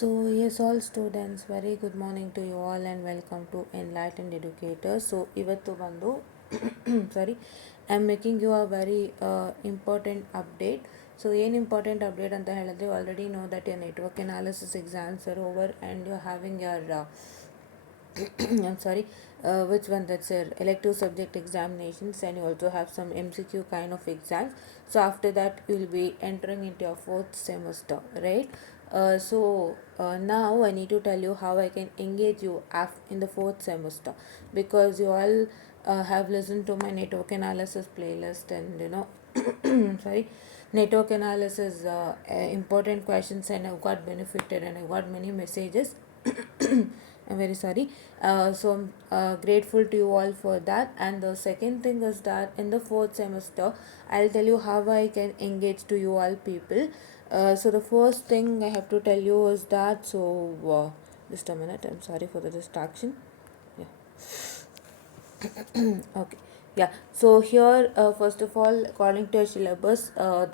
So, yes, all students, very good morning to you all and welcome to Enlightened Educators. So, ಇವತ್ತು ಬಂದು sorry, I'm making you a very important update. So, ಏನು important update ಅಂತ ಹೇಳಿದ್ರೆ, you already know that your network analysis exams are over and you're having your I'm sorry, which one, that's your elective subject examinations, and you also have some MCQ kind of exams. So after that you will be entering into your fourth semester, right? Now I need to tell you how I can engage you in the fourth semester, because you all have listened to my network analysis playlist, and sorry, network analysis important questions, and I've got benefited and I got many messages. I'm very sorry. I'm grateful to you all for that. And the second thing is that in the fourth semester, I'll tell you how I can engage to you all people. So the first thing I have to tell you is that. Just a minute. I'm sorry for the distraction. Yeah. Okay. Yeah. So here, first of all, according to your syllabus,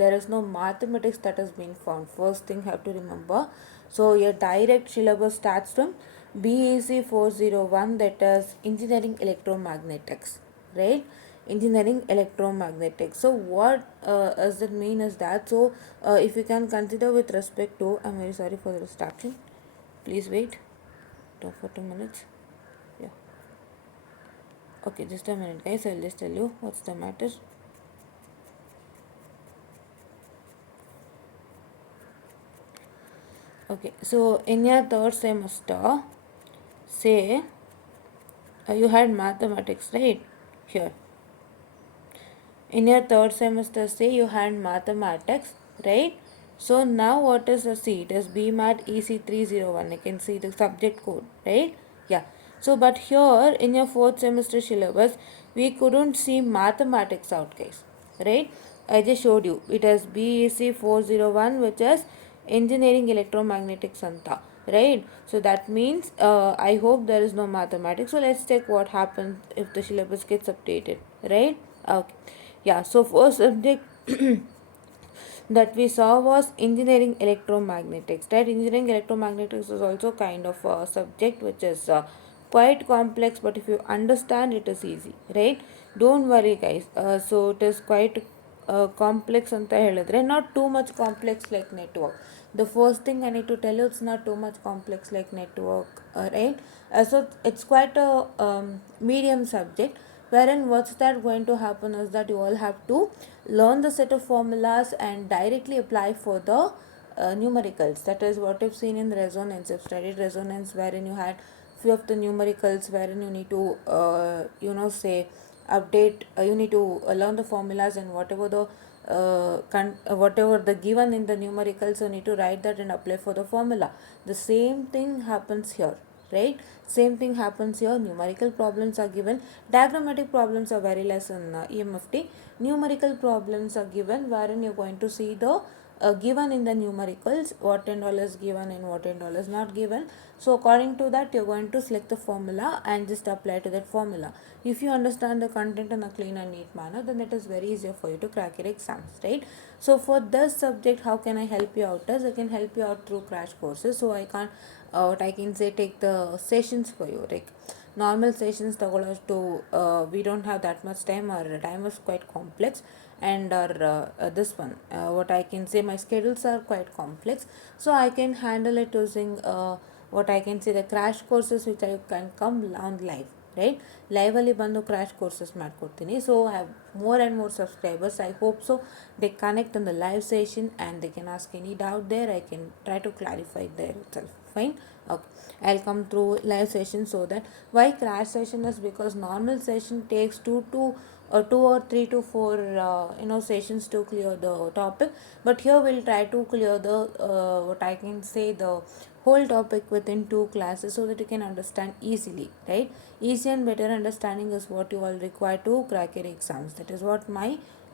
there is no mathematics that has been found. First thing you have to remember. So your direct syllabus starts from BEC 401, that is Engineering Electromagnetics, right? Engineering Electromagnetics. So what does that mean is that, if you can consider with respect to, I'm very sorry for the distraction. Please wait for 2 minutes. Yeah. Okay, just a minute, guys. I'll just tell you what's the matter. Okay, so in your third semester, say you had mathematics, right? Here. In your third semester, say you had mathematics, right? So now what is the C? It is BMAT EC301. I can see the subject code, right? Yeah. So but here in your fourth semester syllabus, we couldn't see mathematics out, guys, right? I just showed you. It is BEC 401, which is Engineering Electromagnetics Anta, right? So that means I hope there is no mathematics. So let's check what happens if the syllabus gets updated, right? Okay. Yeah, so first subject that we saw was engineering electromagnetics, right? Engineering electromagnetics is also kind of a subject which is quite complex, but if you understand it is easy, right? Don't worry, guys. So it is quite complex ಅಂತ ಹೇಳಿದ್ರೆ, not too much complex like network. The first thing I need to tell you, it's not too much complex like network, right? So it's quite a medium subject, wherein what's that going to happen is that you all have to learn the set of formulas and directly apply for the numericals. That is what you've seen in resonance. You've studied resonance, wherein you had few of the numericals, wherein you need to say update, you need to learn the formulas, and whatever the given in the numericals, you need to write that and apply for the formula. The same thing happens here, right? Same thing happens here. Numerical problems are given. Diagrammatic problems are very less in EMFT. Numerical problems are given, wherein you're going to see the given in the numericals, what and all is given and what and all is not given. So according to that, you're going to select the formula and just apply to that formula. If you understand the content in a clean and neat manner, then it is very easier for you to crack your exams, right? So for this subject, how can I help you out? As I can help you out through crash courses. So I can't what I can say, take the sessions for you, like normal sessions to we don't have that much time, or time is quite complex, and or this one, what I can say, my schedules are quite complex, so I can handle it using what I can say, the crash courses which I can come on live, right? Live ಅಲ್ಲಿ ಬಂದು crash courses ಮಾಡ್ಕೊಡ್ತೀನಿ. So I have more and more subscribers. I hope so they connect on the live session and they can ask any doubt there. I can try to clarify there itself. Fine. Okay, I'll come through live session. So that why crash session is because normal session takes 2 or 3 to 4 sessions to clear the topic, but here we'll try to clear the what I can say, the whole topic within 2 classes, so that you can understand easily, right? Easy and better understanding is what you all require to crack your exams. That is what my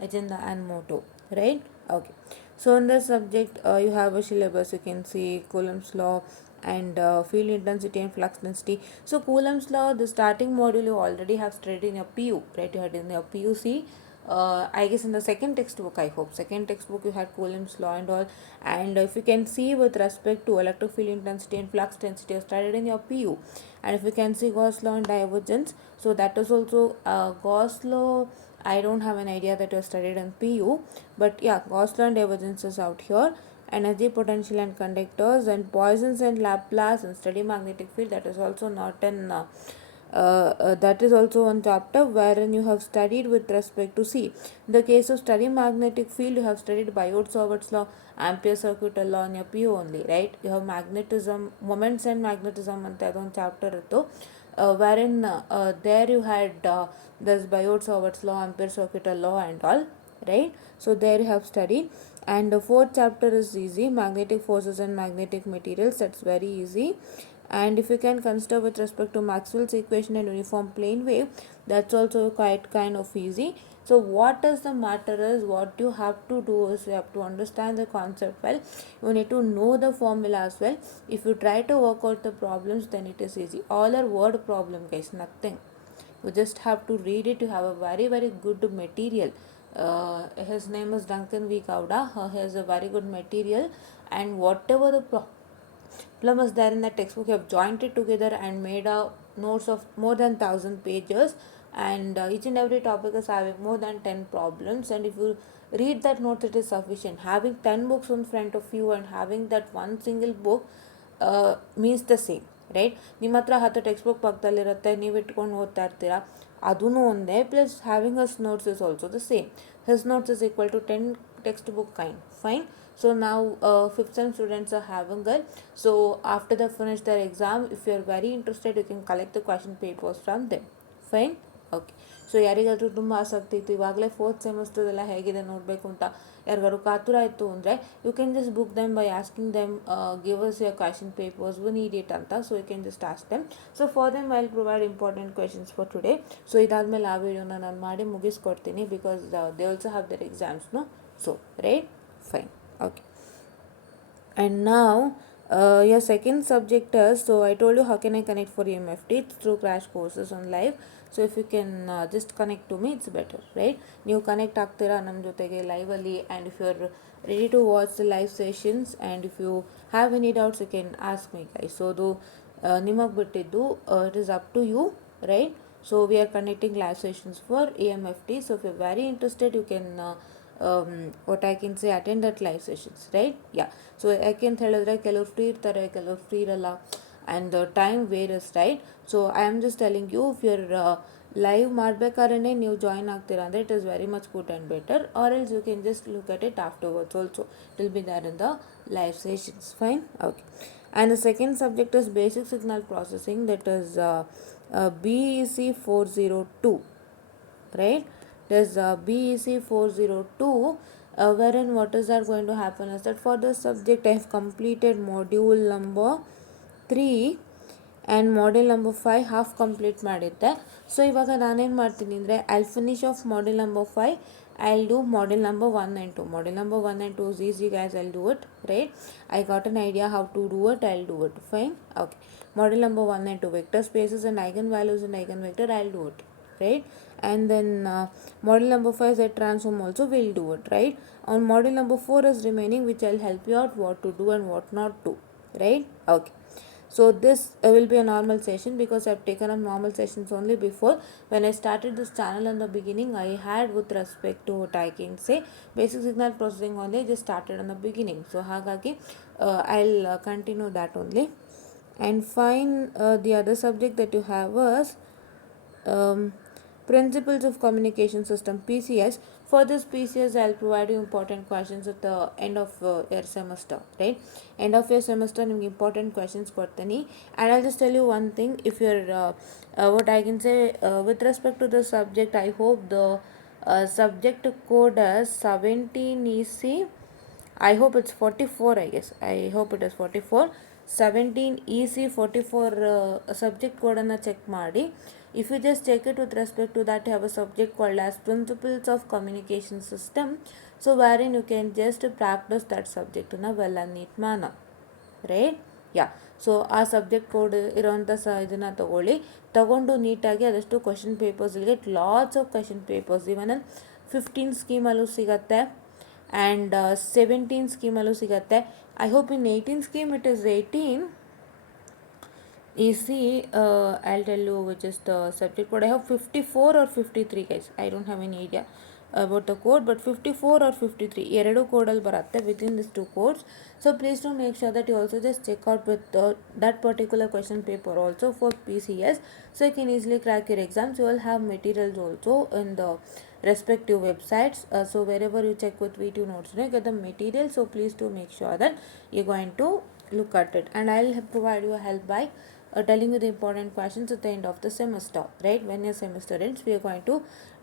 agenda and motto, right? Okay, so in this subject, you have a syllabus. You can see Coulomb's law and field intensity and flux density. So Coulomb's law, the starting module, you already have studied in your PU, right? You had in your PUC I guess in the second textbook, I hope second textbook you had Coulomb's law and all. And if you can see with respect to electric field intensity and flux density, you studied in your PU. And if you can see Gauss law and divergence, so that is also Gauss law. I don't have an idea that you studied in PU, but yeah, Gauss law and divergence is out here. Energy, potential and conductors, and Poisson's and Laplace and steady magnetic field, that is also not an that is also one chapter wherein you have studied with respect to see. In the case of study magnetic field, you have studied Biot-Savart's law, Ampere circuit law in your PU only, right? You have magnetism, moments and magnetism and that one chapter itto, wherein there you had this Biot-Savart's law, Ampere circuit law and all, right? So there you have studied. And the fourth chapter is easy, magnetic forces and magnetic materials, that's very easy. And if you can consider with respect to Maxwell's equation and uniform plane wave, that's also quite kind of easy. So what is the matter is, what you have to do is you have to understand the concept well, you need to know the formula as well. If you try to work out the problems, then it is easy. All are word problem, guys, nothing. You just have to read it. You have a very good material. His name is Duncan V. Gowda. He has a very good material, and whatever the problem is there in the textbook, you have joined it together and made a notes of more than 1,000 pages, and each and every topic is having more than 10 problems. And if you read that notes, it is sufficient. Having 10 books in front of you and having that one single book means the same, right. ನಿಮ್ಮ ಹತ್ರ 10 text book ಪಕ್ಕದಲ್ಲಿರುತ್ತೆ, ನೀವು ಇಟ್ಕೊಂಡು ಓದ್ತಾ ಇರ್ತೀರಾ, ಅದೂ ಒಂದೇ. Plus having his notes is also the same. His notes is equal to 10 textbook kind, fine. So now 5th sem students are having it. So after they finish their exam, if you are very interested, you can collect the question papers from them, fine. Okay. So ಯಾರಿಗಾದರೂ ತುಂಬ ಆಸಕ್ತಿ ಇತ್ತು, ಇವಾಗಲೇ 4th ಸೆಮಿಸ್ಟರ್ದೆಲ್ಲ ಹೇಗಿದೆ ನೋಡಬೇಕು ಅಂತ ಯಾರಿಗಾದ್ರು ಕಾತುರ ಇತ್ತು ಅಂದರೆ, you can just book them by asking them give us your question papers we need it ಅಂತ. So you can just ask them. So for them I will provide important questions for today. So ಇದಾದಮೇಲೆ ಆ ವಿಡಿಯೋನ ನಾನು ಮಾಡಿ ಮುಗಿಸ್ಕೊಡ್ತೀನಿ, because they also have their ಎಕ್ಸಾಮ್ಸ್ನು. So right, fine, okay. And now your second subject is, so I told you how can I connect for EMFT, it's through crash courses on live. So if you can just connect to me, it's better, right? ನೀವು connect ಆಗ್ತೀರಾ ನಮ್ಮ ಜೊತೆಗೆ ಲೈವಲ್ಲಿ, and if you are ready to watch the live sessions, and if you have any doubts you can ask my guys. So ಅದು ನಿಮಗೆ ಬಿಟ್ಟಿದ್ದು, it is up to you, right? So we are conducting live sessions for EMFT. So if you are very interested, you can what I can say, attend that live sessions, right? Yeah. So ಯಾಕೆ ಅಂತ ಹೇಳಿದ್ರೆ ಕೆಲವ್ರು free ಇರ್ತಾರೆ, ಕೆಲವ್ರು free ಇರಲ್ಲ, and the time various, right? So I am just telling you, if your live ಮಾಡಬೇಕಾದ್ರೆ ನೀವು join ಆಗ್ತೀರಾ ಅಂದರೆ it is very much good and better, or else you can just look at it afterwards also. It will be there in the live sessions, fine, okay. And the second subject is basic signal processing, that is BEC 402, right? There's BEC 402, wherein what is that going to happen is that for this subject I have completed module number 3 and module number 5 half complete ಮಾಡಿದ್ದೆ. So ಇವಾಗ ನಾನೇನು ಮಾಡ್ತೀನಿ ಅಂದರೆ, I'll finish off module number 5, I'll do module number 1 and 2. Module number 1 and 2 is easy, guys, I'll do it, right? I got an idea how to do it, I'll do it, fine, okay. Module number 1 and 2, vector spaces and eigenvalues and eigenvector, I'll do it, right? And then module number 5 Z transform also will do it, right? On module number 4 is remaining, which I'll help you out what to do and what not to, right? Okay. So this will be a normal session, because I've taken up normal sessions only before. When I started this channel in the beginning, I had, with respect to what I can say, basic signal processing only, I just started in the beginning. So hagagi I'll continue that only. And fine, the other subject that you have was Principles of Communication System, PCS. For this PCS, I'll provide you important questions at the end of your semester, right? End of your semester, ನಿಮ್ಗೆ important questions ಕೊಡ್ತೀನಿ. And I'll just tell you one thing, if you're what I can say with respect to the subject, I hope the subject code is 17 EC. I hope it's 44, I guess. I hope it is 44. 17 EC 44 subject code ಅನ್ನು check ಮಾಡಿ. If you just check it with respect to that, you have a subject called as Principles of Communication System. So wherein you can just practice that subject in a well and neat manner, right? Yeah. So ಆ subject code ಇರೋವಂಥ ಇದನ್ನು ತಗೊಂಡು ನೀಟಾಗಿ ಅದಷ್ಟು question papers, will get lots of question papers. Even 15 ಸ್ಕೀಮಲ್ಲೂ ಸಿಗುತ್ತೆ ಆ್ಯಂಡ್ 17 ಸ್ಕೀಮಲ್ಲೂ ಸಿಗುತ್ತೆ. I hope in 18 scheme it is 18. You see, I'll tell you which is the subject code. I have 54 or 53 guys. I don't have any idea about the code, but 54 or 53 ಎರಡು ಕೋಡಲ್ಲಿ ಬರುತ್ತೆ within these two codes. So please do make sure that you also just check out with that particular question paper also for PCS, so you can easily crack your exams. You will have materials also in the respective websites, so wherever you check with V2 notes, you get the material. So please do make sure that you're going to look at it, and I'll provide you help by telling you the important questions at the end of the semester, right? When your semester ends, we are going to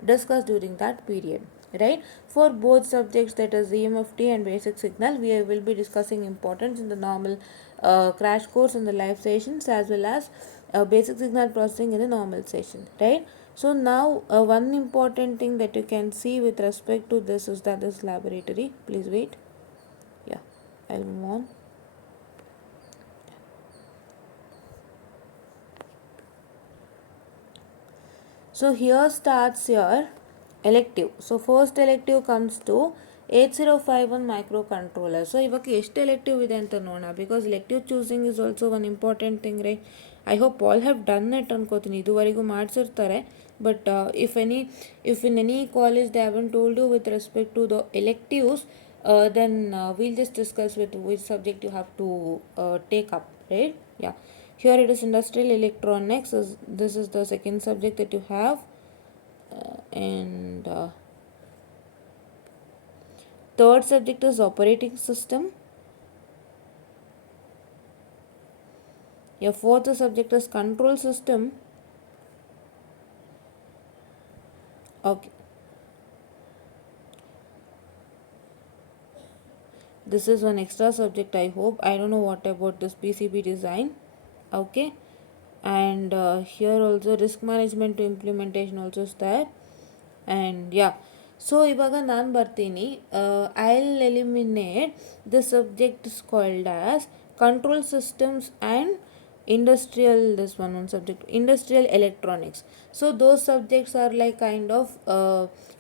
discuss during that period, right? For both subjects, that is EMFT and basic signal, we will be discussing importance in the normal crash course in the live sessions, as well as basic signal processing in the normal session, right? So now one important thing that you can see with respect to this is that this laboratory, please wait, yeah, I'll move on. So here starts your elective. So first elective comes to 8051 microcontroller. So ಇವಾಗ ಎಷ್ಟು elective ಇದೆ ಅಂತ ನೋಡೋಣ, because elective choosing is also one important thing right. I hope all have done it ಅನ್ಕೋತೀನಿ, ಇದುವರೆಗೂ ಮಾಡಿಸಿರ್ತಾರೆ. But if in any college they haven't told you with respect to the electives, then we'll just discuss with which subject you have to take up, right? Yeah. Here it is industrial electronics. This is the second subject that you have, and third subject is operating system. Your fourth subject is control system. Okay. This is one extra subject, I hope. I don't know what about this PCB design. Okay. And here also risk management to implementation also is there. And yeah, so ಇವಾಗ ನಾನು ಬರ್ತೀನಿ, I'll eliminate the subject is called as control systems and industrial, this one subject, industrial electronics. So those subjects are like kind of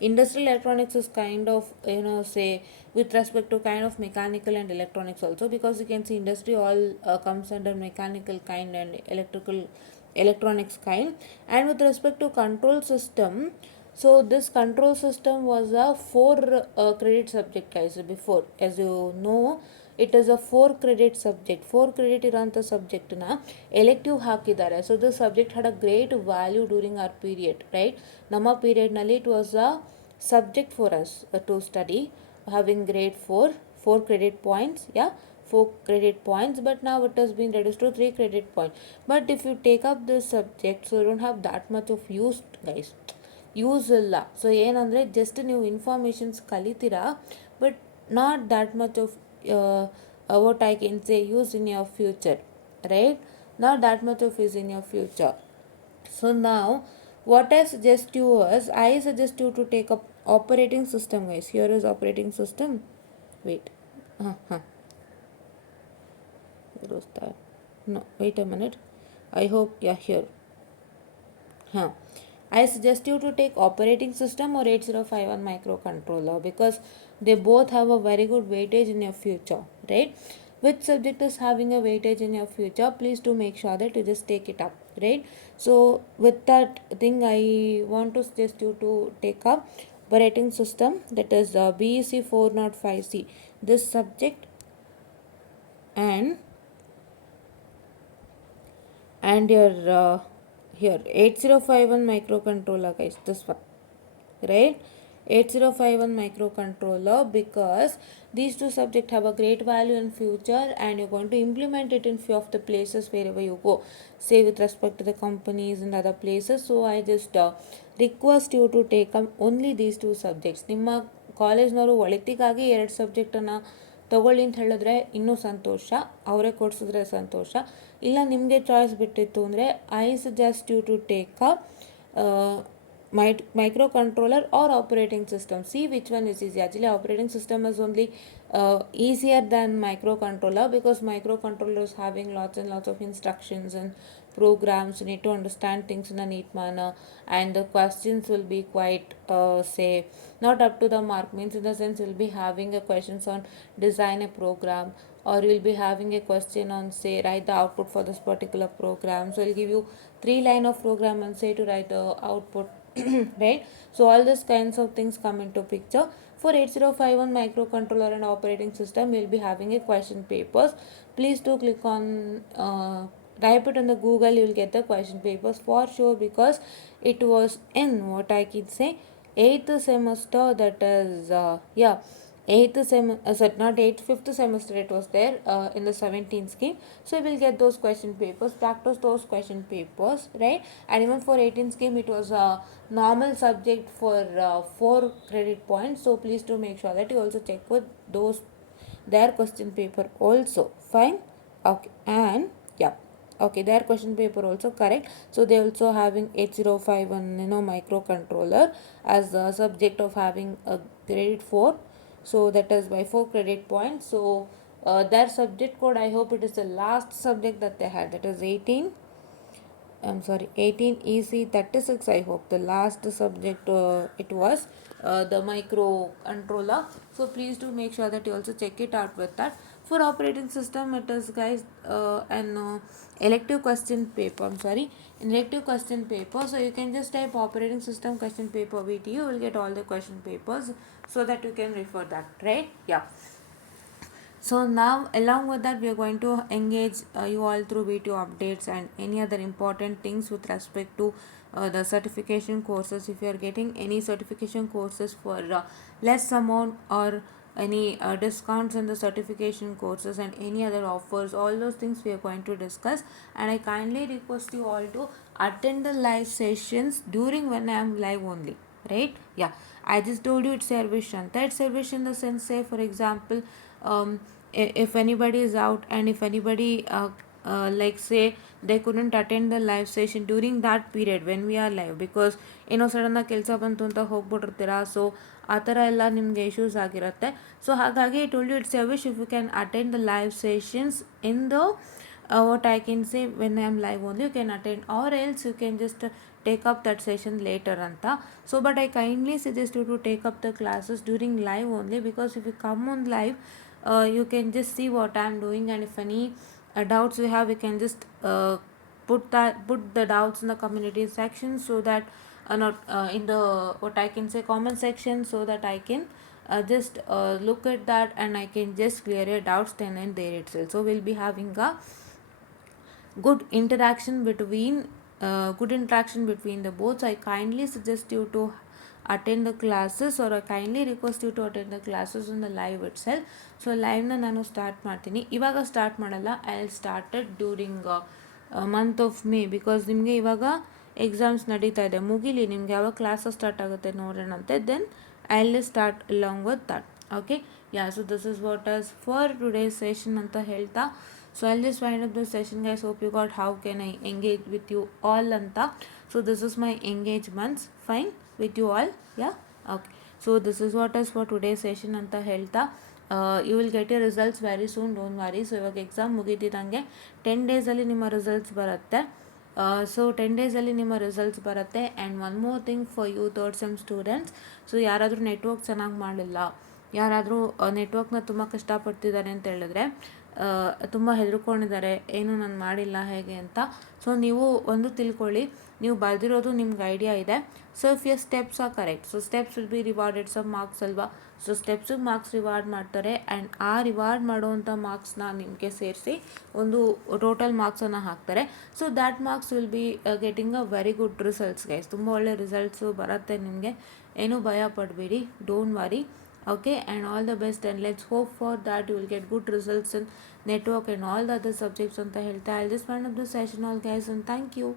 industrial electronics is kind of, say with respect to kind of mechanical and electronics also, because you can see industry all comes under mechanical kind and electronics kind. And with respect to control system, so this control system was a 4 credit subject guys. Before, as you know, it is a 4 credit subject. 4 credit ಇರೋಂಥ ಸಬ್ಜೆಕ್ಟ್ನ elective ಹಾಕಿದ್ದಾರೆ. So this subject had a great value during our period, right? ನಮ್ಮ ಪೀರಿಯಡ್ನಲ್ಲಿ it was a subject for us to study, having grade 4 credit points, yeah, 4 credit points, but now it has been reduced to 3 credit points. But if you take up this subject, so you don't have that much of use guys, use ಇಲ್ಲ. ಸೊ ಏನಂದರೆ just ನೀವು informations ಕಲಿತೀರಾ, but not that much of what I can say use in your future, right? Not that much of use in your future. So ನಾವು what I suggest you is, I suggest you to take up operating system guys. Here is operating system. Wait. Where was that? No, wait a minute. I hope, yeah, here. I suggest you to take operating system or 8051 microcontroller, because they both have a very good weightage in your future, right? Which subject is having a weightage in your future? Please do make sure that you just take it up, right? So with that thing, I want to suggest you to take up operating system, that is BEC 405C, this subject, and your here 8051 microcontroller guys, this one, right? 8051 microcontroller, because these two subjects have a great value in future, and you're going to implement it in few of the places wherever you go, say with respect to the companies and other places. So I just request you to take up only these two subjects. ನಿಮ್ಮ ಕಾಲೇಜ್ನವರು ಒಳಿತಿಗಾಗಿ 2 ಸಬ್ಜೆಕ್ಟನ್ನು ತೊಗೊಳ್ಳಿ ಅಂತ ಹೇಳಿದ್ರೆ ಇನ್ನೂ ಸಂತೋಷ, ಅವರೇ ಕೊಡಿಸಿದ್ರೆ ಸಂತೋಷ. ಇಲ್ಲ ನಿಮಗೆ choice ಬಿಟ್ಟಿತ್ತು ಅಂದರೆ I suggest you to take up microcontroller or operating system. See which one is easy. Actually, operating system is only easier than microcontroller, because microcontroller is having lots and lots of instructions and programs. You need to understand things in a neat manner, and the questions will be quite say not up to the mark, means in the sense you'll be having a questions on design a program, or you'll be having a question on say write the output for this particular program. So I'll give you 3 line of program and say to write the output. Right, so all these kinds of things come into picture. For 8051 microcontroller and operating system, you'll be having a question papers. Please do click on type it on the Google, you'll get the question papers for sure, because it was in what I can say 8th semester, that is yeah, sorry, not 8th, 5th semester it was there in the 17th scheme. So we'll get those question papers, practice those question papers, right? And even for 18th scheme it was a normal subject for 4 credit points. So please do make sure that you also check with those their question paper also. Fine, okay, and yeah, okay, their question paper also correct. So they also having 8051 microcontroller as the subject of having a grade 4. So that is by 4 credit points. So their subject code, I hope it is the last subject that they had, that is 18, I'm sorry, 18 EC36. I hope the last subject it was the microcontroller. So please do make sure that you also check it out with that. For operating system, it is guys an elective question paper. I'm sorry, elective question paper. So you can just type operating system question paper VT. You will get all the question papers, so that you can refer that. Right? Yeah. So now along with that, we are going to engage you all through video updates and any other important things with respect to the certification courses. If you are getting any certification courses for less amount, or any discounts in the certification courses and any other offers, all those things we are going to discuss. And I kindly request you all to attend the live sessions during when I am live only. Right? Yeah, I just told you it's service shanta. It's service in the sense, say for example, if anybody is out, and if anybody like say they couldn't attend the live session during that period when we are live, because ಸಡನ್ನಾಗಿ ಕೆಲಸ ಬಂತು ಅಂತ ಹೋಗ್ಬಿಟ್ಟಿರ್ತೀರಾ. So ಆ ಥರ ಎಲ್ಲ ನಿಮಗೆ issues ಆಗಿರುತ್ತೆ. So ಹಾಗಾಗಿ I told you it's wish if you can attend the live sessions in the what I can say when I am live only, you can attend, or else you can just take up that session later anta. So but I kindly suggest you to take up the classes during live only, because if you come on live, you can just see what I am doing, and if any doubts you have, you can just put the doubts in the community section, so that not in the what I can say comment section, so that I can just look at that, and I can just clear your doubts then and there itself. So we'll be having a good interaction between the both. So I kindly suggest you to attend the classes, or I kindly request you to attend the classes on the live itself. So live na ನಾನು start ಮಾಡ್ತೀನಿ. ಇವಾಗ start ಮಾಡಲ್ಲ, I will started during month of May, because ನಿಮಗೆ ಇವಾಗ exams ನಡೀತಾ ಇದೆ, ಮುಗಿಲಿ, ನಿಮ್ಗೆ ಯಾವಾಗ ಕ್ಲಾಸಸ್ ಸ್ಟಾರ್ಟ್ ಆಗುತ್ತೆ ನೋಡೋಣಂತೆ, then I will start along with that. Okay, yeah, so this is what as for today's session ಅಂತ ಹೇಳ್ತಾ, so I'll just wind up this session, guys. Hope you got how can I engage with you all anta. So this is my engagements, fine, with you all. Yeah, okay. So this is what is for today's session anta helta. You will get your results very soon, don't worry. So ಇವಾಗ exam ಮುಗಿತಿದ್ದಂಗೆ 10 ಡೇಸಲ್ಲಿ ನಿಮ್ಮ results ಬರುತ್ತೆ. So 10 ಡೇಸಲ್ಲಿ ನಿಮ್ಮ results ಬರುತ್ತೆ. And one more thing for you third sem students, so ಯಾರಾದರೂ network ಚೆನ್ನಾಗಿ ಮಾಡಲಿಲ್ಲ, ಯಾರಾದರೂ ನೆಟ್ವರ್ಕ್ನ ತುಂಬ ಕಷ್ಟಪಡ್ತಿದ್ದಾರೆ ಅಂತ ಹೇಳಿದ್ರೆ, ತುಂಬ ಹೆದರ್ಕೊಂಡಿದ್ದಾರೆ, ಏನು ನಾನು ಮಾಡಿಲ್ಲ ಹೇಗೆ ಅಂತ. ಸೊ ನೀವು ಒಂದು ತಿಳ್ಕೊಳ್ಳಿ, ನೀವು ಬರೆದಿರೋದು ನಿಮ್ಗೆ ಐಡಿಯಾ ಇದೆ. So if your steps are correct, so steps will be rewarded some marks ಅಲ್ವಾ. ಸೊ ಸ್ಟೆಪ್ಸಿಗೆ ಮಾರ್ಕ್ಸ್ ರಿವಾರ್ಡ್ ಮಾಡ್ತಾರೆ, ಆ್ಯಂಡ್ ಆ ರಿವಾರ್ಡ್ ಮಾಡೋವಂಥ ಮಾರ್ಕ್ಸ್ನ ನಿಮಗೆ ಸೇರಿಸಿ ಒಂದು ಟೋಟಲ್ ಮಾರ್ಕ್ಸನ್ನು ಹಾಕ್ತಾರೆ. So that marks will be getting a very good results guys. ತುಂಬ ಒಳ್ಳೆ ರಿಸಲ್ಟ್ಸು ಬರುತ್ತೆ ನಿಮಗೆ, ಏನೂ ಭಯ ಪಡಬೇಡಿ, don't worry. Okay, and all the best, and let's hope for that you will get good results in network and all the other subjects anta helta. I'll just wind up the session all guys, and thank you.